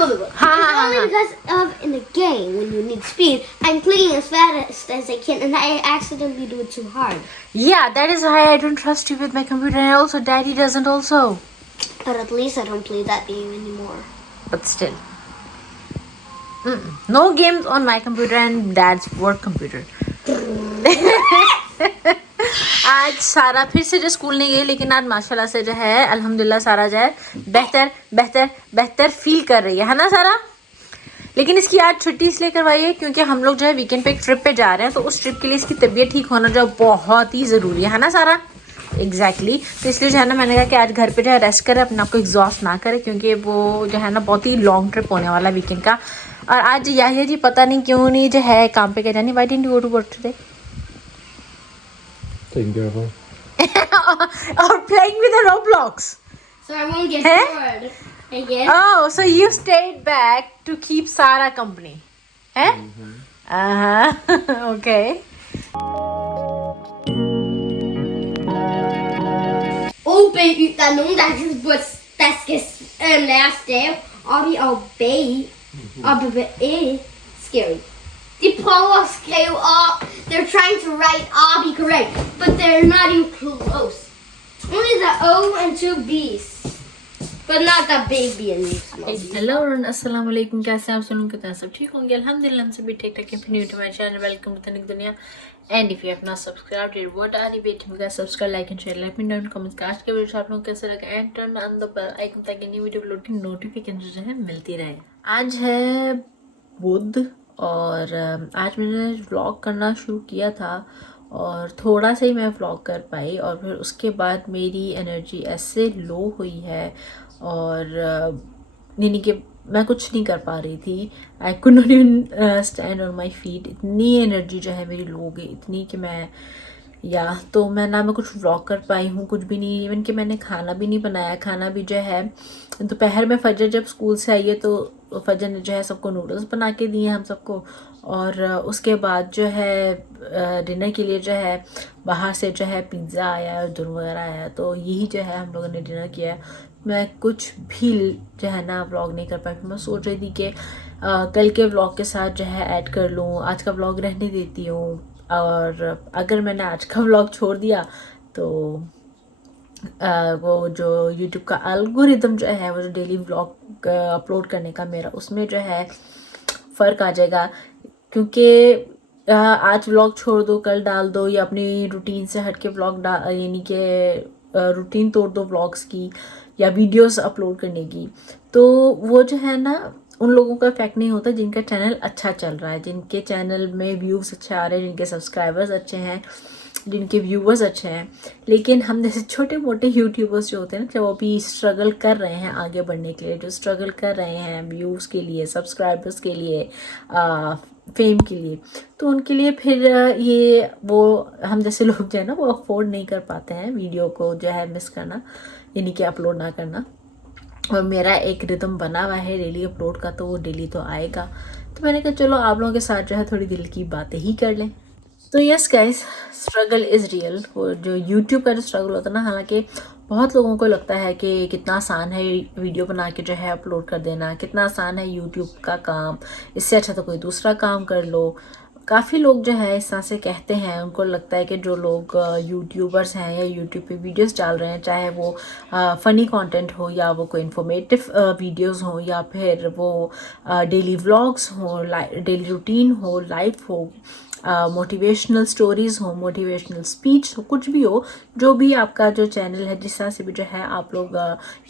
only because of in the game when you need speed, I'm clicking as fast as I can, and I accidentally do it too hard. Yeah, that is why I don't trust you with my computer, and also Daddy doesn't also. But at least I don't play that game anymore. But still. No games on my computer and Dad's work computer. आज सारा फिर से जो school नहीं गई, लेकिन आज माशाल्लाह से जो है अल्हम्दुलिल्लाह सारा जो है बेहतर फील कर रही है ना सारा। लेकिन इसकी आज छुट्टी इसलिए करवाई है क्योंकि हम लोग जो है वीकेंड पे एक ट्रिप पे जा रहे हैं, तो उस ट्रिप के लिए इसकी तबीयत ठीक होना जो बहुत ही ज़रूरी है ना सारा। एग्जैक्टली तो इसलिए जो है ना मैंने कहा कि आज घर पे जो है रेस्ट करे, अपने आप को एग्जॉस्ट ना करे, क्योंकि वो जो है ना बहुत ही लॉन्ग ट्रिप होने वाला वीकेंड का। और आज याहिया जी पता नहीं क्यों नहीं जो है काम पे गए जानी। Why didn't you go to work today? Taking care of her. Or playing with the Roblox. So I won't get bored. I guess. Oh, so you stayed back to keep Sarah company. Eh? Okay. Oh baby, das ist last day. I'll be scary. The power scale up. They're trying to write Abby correct, but they're not even close. Only the O and 2 B's, but not the big B and small B. Hello और अस्सलाम वालेकुम, कैसे हैं आप? सुन के सब ठीक होंगे अल्हम्दुलिल्लाह, हम सभी ठीक ठाक हैं। New to my channel, welcome to Tanik Duniya. And if you have not subscribed it, what are you waiting for? Subscribe, like and share, let me know in comments. आज के वीडियो आप लोगों को कैसा लगा and turn on the bell icon ताकि new video upload की notification जो है मिलती रहे। आज है बुध और आज मैंने व्लॉग करना शुरू किया था और थोड़ा सा ही मैं व्लॉग कर पाई, और फिर उसके बाद मेरी एनर्जी ऐसे लो हुई है और यानी कि मैं कुछ नहीं कर पा रही थी। I could not even stand on my feet. इतनी एनर्जी जो है मेरी लो हो गई, इतनी कि मैं मैं कुछ व्लॉग कर पाई हूँ, कुछ भी नहीं। इवन कि मैंने खाना भी नहीं बनाया। खाना भी जो है दोपहर में फजर जब स्कूल से आई है तो फजर ने जो है सबको नूडल्स बना के दिए हम सबको, और उसके बाद जो है डिनर के लिए जो है बाहर से जो है पिज़्ज़ा आया और दूध वगैरह आया, तो यही जो है हम लोगों ने डिनर किया है। मैं कुछ भी जो है ना व्लॉग नहीं कर पाई। मैं सोच रही थी कि कल के व्लॉग के साथ जो है ऐड कर लूँ, आज का व्लॉग रहने देती हूँ। और अगर मैंने आज का व्लॉग छोड़ दिया तो वो जो YouTube का एल्गोरिदम जो है वो जो डेली व्लॉग अपलोड करने का मेरा, उसमें जो है फ़र्क आ जाएगा। क्योंकि आज व्लॉग छोड़ दो, कल डाल दो, या अपनी रूटीन से हट के व्लॉग यानी कि रूटीन तोड़ दो व्लॉग्स की या वीडियोस अपलोड करने की, तो वो जो है ना उन लोगों का इफेक्ट नहीं होता जिनका चैनल अच्छा चल रहा है, जिनके चैनल में व्यूज़ अच्छे आ रहे हैं, जिनके सब्सक्राइबर्स अच्छे हैं, जिनके व्यूवर्स अच्छे हैं। लेकिन हम जैसे छोटे मोटे यूट्यूबर्स जो होते हैं ना, जो अभी स्ट्रगल कर रहे हैं आगे बढ़ने के लिए, जो स्ट्रगल कर रहे हैं व्यूज़ के लिए, सब्सक्राइबर्स के लिए, फेम के लिए, तो उनके लिए फिर ये वो हम जैसे लोग जो है ना वो अफोर्ड नहीं कर पाते हैं वीडियो को जो है मिस करना, यानी कि अपलोड ना करना। और मेरा एक रिदम बना हुआ है डेली अपलोड का, तो वो डेली तो आएगा। तो मैंने कहा चलो आप लोगों के साथ जो है थोड़ी दिल की बातें ही कर लें। तो yes guys, struggle is real. वो जो यूट्यूब का जो स्ट्रगल होता है ना, हालांकि बहुत लोगों को लगता है कि कितना आसान है वीडियो बना के जो है अपलोड कर देना, कितना आसान है यूट्यूब का काम, इससे अच्छा तो कोई दूसरा काम कर लो। काफ़ी लोग जो है इस तरह से कहते हैं। उनको लगता है कि जो लोग यूट्यूबर्स हैं या यूट्यूब पे वीडियोस डाल रहे हैं, चाहे वो फ़नी कंटेंट हो या वो कोई इन्फॉर्मेटिव वीडियोस हो या फिर वो डेली व्लॉग्स हो, डेली रूटीन हो, लाइफ हो, मोटिवेशनल स्टोरीज़ हो, मोटिवेशनल स्पीच हो, कुछ भी हो, जो भी आपका जो चैनल है, जिस तरह से भी जो है आप लोग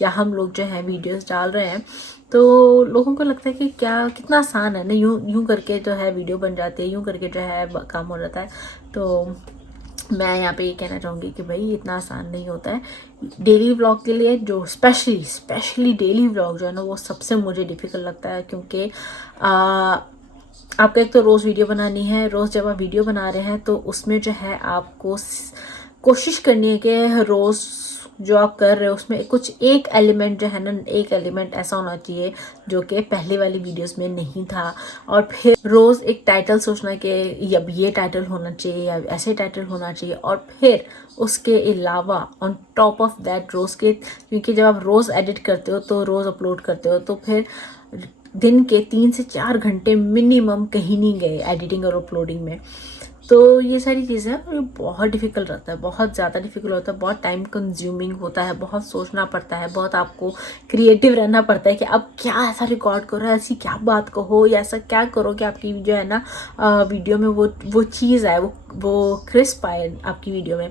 या हम लोग जो है वीडियोस डाल रहे हैं, तो लोगों को लगता है कि क्या कितना आसान है ना, यूं करके जो है वीडियो बन जाती है, यूं करके जो है काम हो जाता है। तो मैं यहाँ पे ये कहना चाहूँगी कि भाई इतना आसान नहीं होता है। डेली व्लॉग के लिए जो स्पेशली डेली व्लॉग जो है ना वो सबसे मुझे डिफ़िकल्ट लगता है, क्योंकि आपका एक तो रोज़ वीडियो बनानी है। रोज़ जब आप वीडियो बना रहे हैं तो उसमें जो है आपको कोशिश करनी है कि रोज़ जो आप कर रहे हो उसमें कुछ एक एलिमेंट जो है ना, एक एलिमेंट ऐसा होना चाहिए जो कि पहले वाली वीडियोस में नहीं था। और फिर रोज़ एक टाइटल सोचना कि अब ये टाइटल होना चाहिए या ऐसे टाइटल होना चाहिए, और फिर उसके अलावा ऑन टॉप ऑफ दैट रोज़ के, क्योंकि जब आप रोज़ एडिट करते हो तो रोज़ अपलोड करते हो, तो फिर दिन के 3 से 4 घंटे मिनिमम कहीं नहीं गए एडिटिंग और अपलोडिंग में। तो ये सारी चीज़ें हैं, ये बहुत डिफ़िकल्ट रहता है, बहुत ज़्यादा डिफ़िकल्ट होता है, बहुत टाइम कंज्यूमिंग होता है, बहुत सोचना पड़ता है, बहुत आपको क्रिएटिव रहना पड़ता है कि अब क्या ऐसा रिकॉर्ड करो, ऐसी क्या बात कहो या ऐसा क्या करो कि आपकी जो है ना वीडियो में वो चीज़ आए, वो क्रिस्प आए आपकी वीडियो में।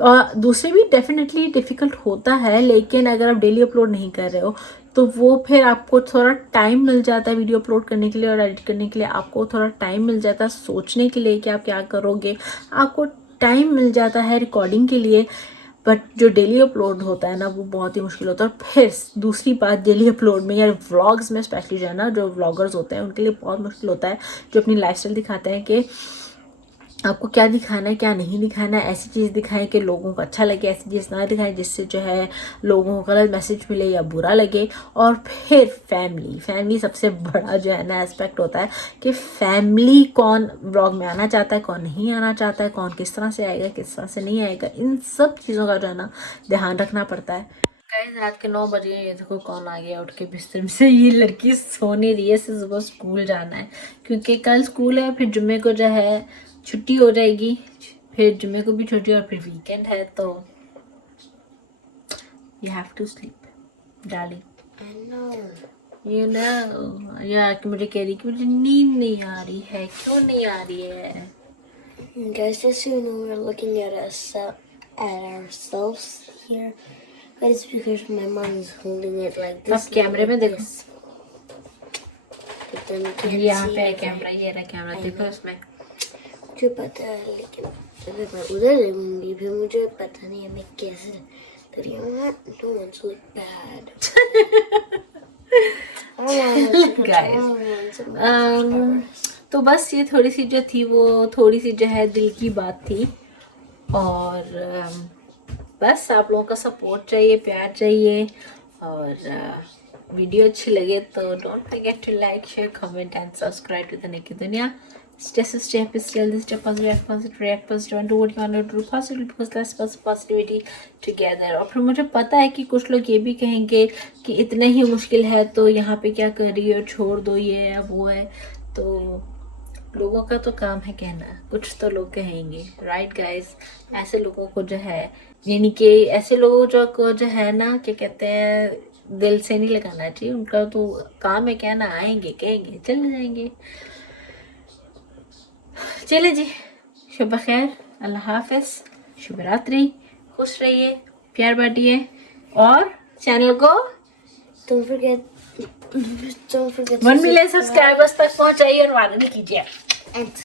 और दूसरे भी डेफिनेटली डिफ़िकल्ट होता है, लेकिन अगर आप डेली अपलोड नहीं कर रहे हो तो वो फिर आपको थोड़ा टाइम मिल जाता है वीडियो अपलोड करने के लिए और एडिट करने के लिए। आपको थोड़ा टाइम मिल जाता है सोचने के लिए कि आप क्या करोगे, आपको टाइम मिल जाता है रिकॉर्डिंग के लिए। बट जो डेली अपलोड होता है ना वो बहुत ही मुश्किल होता है। और फिर दूसरी बात, डेली अपलोड में या व्लॉग्स में स्पेशली जो है ना, जो व्लॉगर्स होते हैं उनके लिए बहुत मुश्किल होता है, जो अपनी लाइफस्टाइल दिखाते हैं कि आपको क्या दिखाना है क्या नहीं दिखाना है। ऐसी चीज़ दिखाएं कि लोगों को अच्छा लगे, ऐसी चीज़ ना दिखाएं जिससे जो है लोगों को गलत मैसेज मिले या बुरा लगे। और फिर फैमिली सबसे बड़ा जो है ना एस्पेक्ट होता है कि फैमिली कौन व्लॉग में आना चाहता है, कौन नहीं आना चाहता है, कौन किस तरह से आएगा, किस तरह से नहीं आएगा। इन सब चीज़ों का जो है ना ध्यान रखना पड़ता है। गाइस रात के 9 बज गए, ये देखो कौन आ गया उठ के बिस्तर में से। ये लड़की सोने रही है, इसे सुबह स्कूल जाना है क्योंकि कल स्कूल है, फिर जुम्मे को जो है छुट्टी हो जाएगी, फिर जुम्मे को भी छुट्टी और फिर वीकेंड है, तो you have to sleep darling. You know यार कि मुझे कह रही कि मुझे नींद नहीं आ रही है। क्यों नहीं आ रही है? Guys, just so you know, we're looking at ourselves here. But it's because my mom is holding it like this. आप कैमरे में देखो, But then you can't यहाँ see पे है it. कैमरा, ये रहा कैमरा, देखो उसमें। मुझे पता है, लेकिन अगर मैं उधर देखूंगी फिर मुझे पता नहीं है मैं कैसे कर रही हूँ। No one's look bad. Guys, तो बस ये थोड़ी सी जो थी वो थोड़ी सी जो है दिल की बात थी। और बस आप लोगों का सपोर्ट चाहिए, प्यार चाहिए। और वीडियो अच्छी लगे तो don't forget to like, share, comment and subscribe to the Neki Duniya. Step is still this step positive, react positive and do what you want to do positive because let's positivity together। और फिर मुझे पता है कि कुछ लोग ये भी कहेंगे कि इतना ही मुश्किल है तो यहाँ पे क्या कर रही हो, छोड़ दो, ये है वो है। तो लोगों का तो काम है कहना, कुछ तो लोग कहेंगे, राइट गाइस। ऐसे लोगों को जो है, यानी कि ऐसे लोगों को जो है ना, क्या कहते हैं, दिल से नहीं लगाना चाहिए। उनका तो काम है कहना, आएंगे कहेंगे चले जाएंगे। चले जी, शुभ खैर, अल्लाह हाफिज, शुभ रात्रि, खुश रहिए, प्यार बांटिए और चैनल को Don't forget 1 मिलियन सब्सक्राइबर्स तक पहुंचाइए और वायरल कीजिए। and